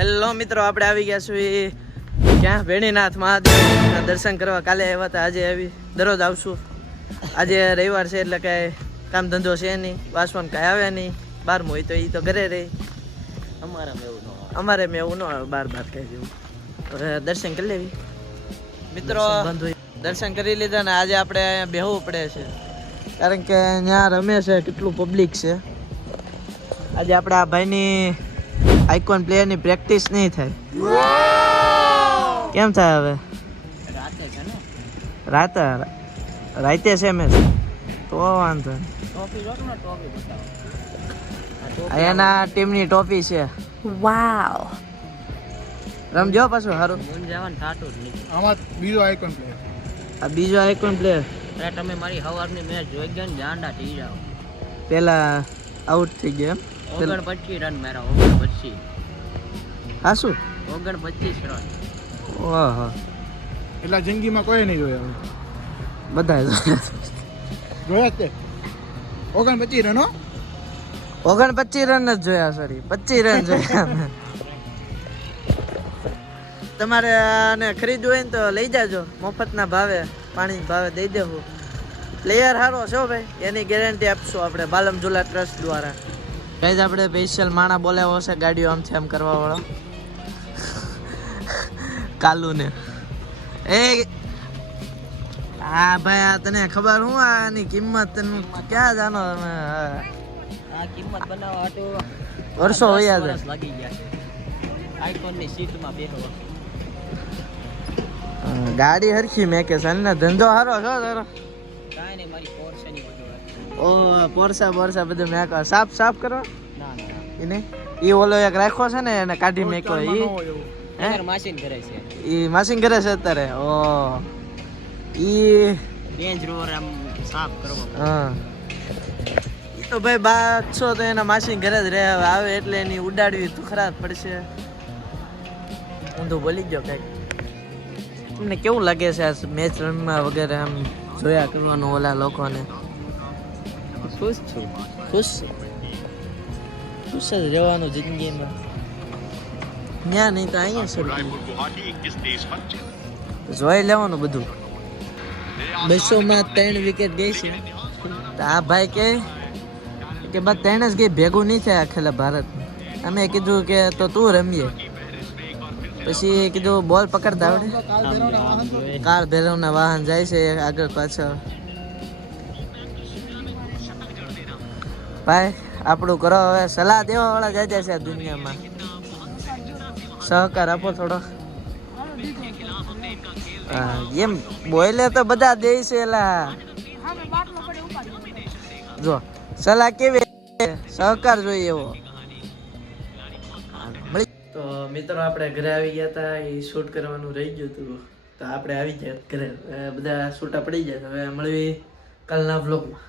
Hello મિત્રો, આપણે આવી ગયા છીએ ક્યાં વેણીનાથ મહાદેવના દર્શન કરવા. કાલે આવ્યા હતા, આજે આવી. દરરોજ આવશું. આજે રવિવાર છે એટલે કાંઈ કામ ધંધો છે નહીં, વાસવાનું કાંઈ આવે નહીં. બહાર હોય તો એ તો ઘરે રહી. અમારે મેં એવું ન આવે બાર કઈ જેવું. હવે દર્શન કરી લેવી મિત્રો. દર્શન કરી લીધા ને આજે આપણે અહીંયા બેહવું પડે છે, કારણ કે ત્યાં રમે છે, કેટલું પબ્લિક છે. આજે આપણે આ ભાઈની આઇકોન પ્લેયરની પ્રેક્ટિસ નહીં થાય. કેમ થાય હવે? રાતે છે મેચ તો વાંધો. એના ટીમની ટોપી છે. વાવ, રમજો પાછું સારું. આમાં બીજો આઇકોન પ્લેયર. આ બીજો આઇકોન પ્લેયર. તમે મારી હવારની મેચ જોઈ ગયા ને, જાંડા થઈ જાવ. પેલા આઉટ થઈ ગયા. 29 રન મારા. 29. હા શું? 29 રન. ઓહો, એટલા જિંદગીમાં કોઈ નહીં જોયા. બધા જોયા તે 29 રન. 29 રન જ જોયા. સોરી, 25 રન જોયા. તમારે આને ખરીદવું હોય ને તો લઈ જાજો, મફતના ભાવે, પાણી ભાવે દઈ દેવું. પ્લેયર સારો છો ભાઈ, એની ગેરંટી આપશું આપણે બાલમ ઝુલા ટ્રસ્ટ દ્વારા. ગાઈઝ, આપણે સ્પેશિયલ માણા બોલાવ્યો છે ગાડીઓ આમથી આમ કરવા વાળો, કાલુ ને. એ હા ભાઈ, આ તને ખબર હું આની કિંમત તને ક્યાં જાણો તમે? આ કિંમત બનાવવા હાટુ વર્ષો વયા વર્ષ લાગી ગયા છે. આઇકોનની સીટમાં બેસવા. ગાડી હરખી મેકે છે ને ધંધો સારો છો તારો. કાંઈ નહીં, મારી પોર્શેની બધું. ઓ પોરસા બધું મેકો. સાફ કરો. ના એને ઈ ઓલો એક રાખ્યો છે ને, એને કાઢી મેકો. ઈ મશીન કરે છે. ઈ મશીન કરે છે અત્યારે. ઓ ઈ રેન્જ રોવર આમ સાફ કરવા. હા, ઈ તો ભાઈ 500 તો એના મશીન ઘરે જ રહે. આવે એટલે એની ઉડાડવી તો ખરાબ પડશે. ઊંધું બોલી ગયો કઈક. તમને કેવું લાગે છે આ મેચ રમવા વગેરે આમ જોયા કરવાનું ઓલા લોકોને? ખુશ છું. ખુશ જ રહેવાનું જિંદગીમાં. ત્યાં નહીં તો અહીંયા સરખું જોઈ લેવાનું બધું. 200માં 3 વિકેટ ગઈ છે. તો આ ભાઈ કે બસ 3 જ ગઈ, ભેગું નહીં થાય આખેલા ભારત. અમે કીધું કે તો તું રમીએ. પછી કીધું બોલ પકડતા આવડે. કાળ ભૈરવના વાહન જાય છે આગળ પાછળ. ભાઈ આપણું કરો હવે. સલાહ દેવા વાળા જાય છે આ દુનિયામાં. સહકાર આપો થોડો. એમ બોલે તો બધા દે છે. એલા જો સલાહ કેવી, સહકાર જોઈએ એવો. તો મિત્રો, આપણે ઘરે આવી ગયા હતા. એ શૂટ કરવાનું રહી ગયું હતું, તો આપણે આવી ગયા ઘરે. બધા છૂટા પડી ગયા. હવે મળવી કાલના વ્લોગમાં.